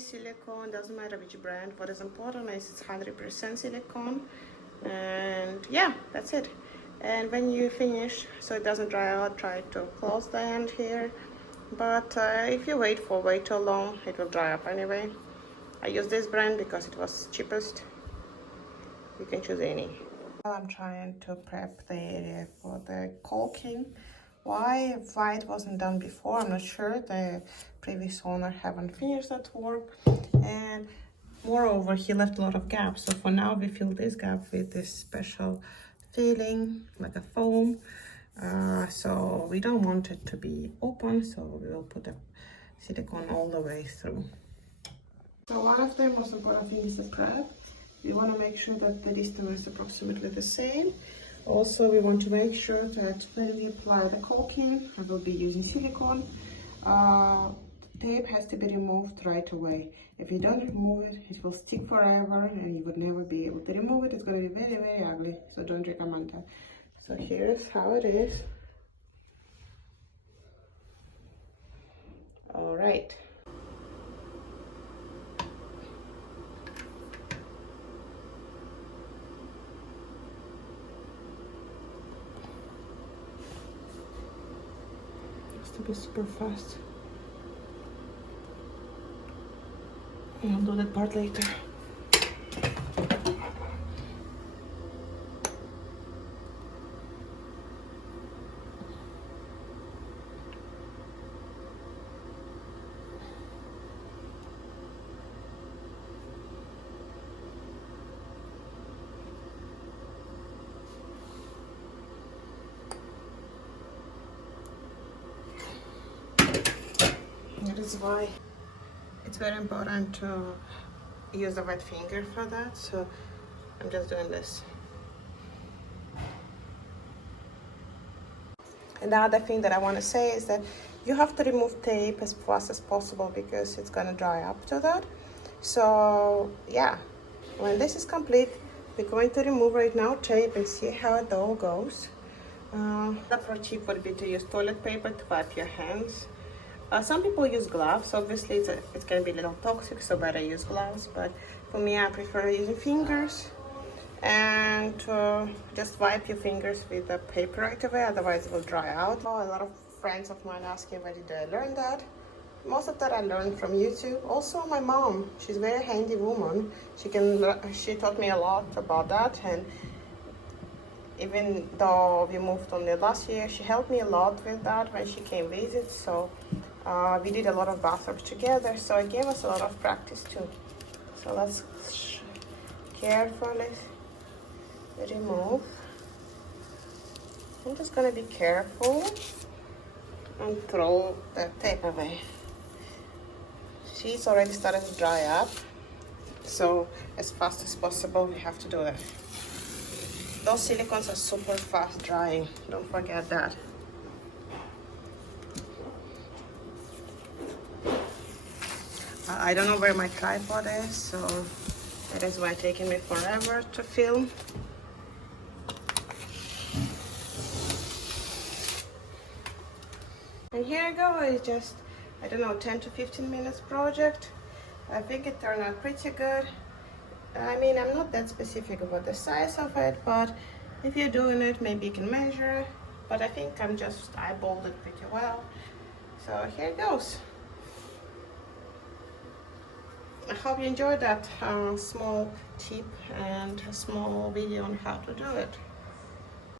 re-silicone, doesn't matter which brand. What is important is it's 100% silicone. And yeah, that's it. And when you finish, so it doesn't dry out, try to close the end here. But if you wait way too long, it will dry up anyway. I use this brand because it was cheapest. You can choose any. I'm trying to prep the area for the caulking. Why it wasn't done before, I'm not sure. The previous owner haven't finished that work. And moreover, he left a lot of gaps. So for now, we fill this gap with this special filling, like a foam. So we don't want it to be open, so we will put the silicone all the way through. So one of the most important things is the prep. We want to make sure that the distance is approximately the same. Also, we want to make sure that when we apply the caulking, I will be using silicone. Tape has to be removed right away. If you don't remove it, it will stick forever and you would never be able to remove it. It's going to be very, very ugly, so don't recommend that. So here's how it is. All right. Has to be super fast. I'll do that part later. That is why it's very important to use the wet finger for that, so I'm just doing this. And the other thing that I want to say is that you have to remove tape as fast as possible because it's going to dry up to that. So yeah, when this is complete, we're going to remove right now tape and see how it all goes. The pro tip would be to use toilet paper to wipe your hands. Some people use gloves. Obviously it's going to be a little toxic, so better use gloves, but for me I prefer using fingers. And just wipe your fingers with the paper right away, otherwise it will dry out. A lot of friends of mine asking where did I learn that. Most of that I learned from YouTube. Also my mom, she's a very handy woman. She taught me a lot about that, and even though we moved only last year, she helped me a lot with that when she came visit. So we did a lot of bathrooms together, so it gave us a lot of practice too. So let's carefully remove. I'm just gonna be careful and throw the tape away. She's already started to dry up, so as fast as possible we have to do that. Those silicones are super fast drying, don't forget that. I don't know where my tripod is, so that is why it's taking me forever to film. And here I go, it's just, I don't know, 10 to 15 minutes project. I think it turned out pretty good. I mean, I'm not that specific about the size of it, but if you're doing it, maybe you can measure it. But I think I'm just eyeballed it pretty well. So here it goes. I hope you enjoyed that small tip and a small video on how to do it.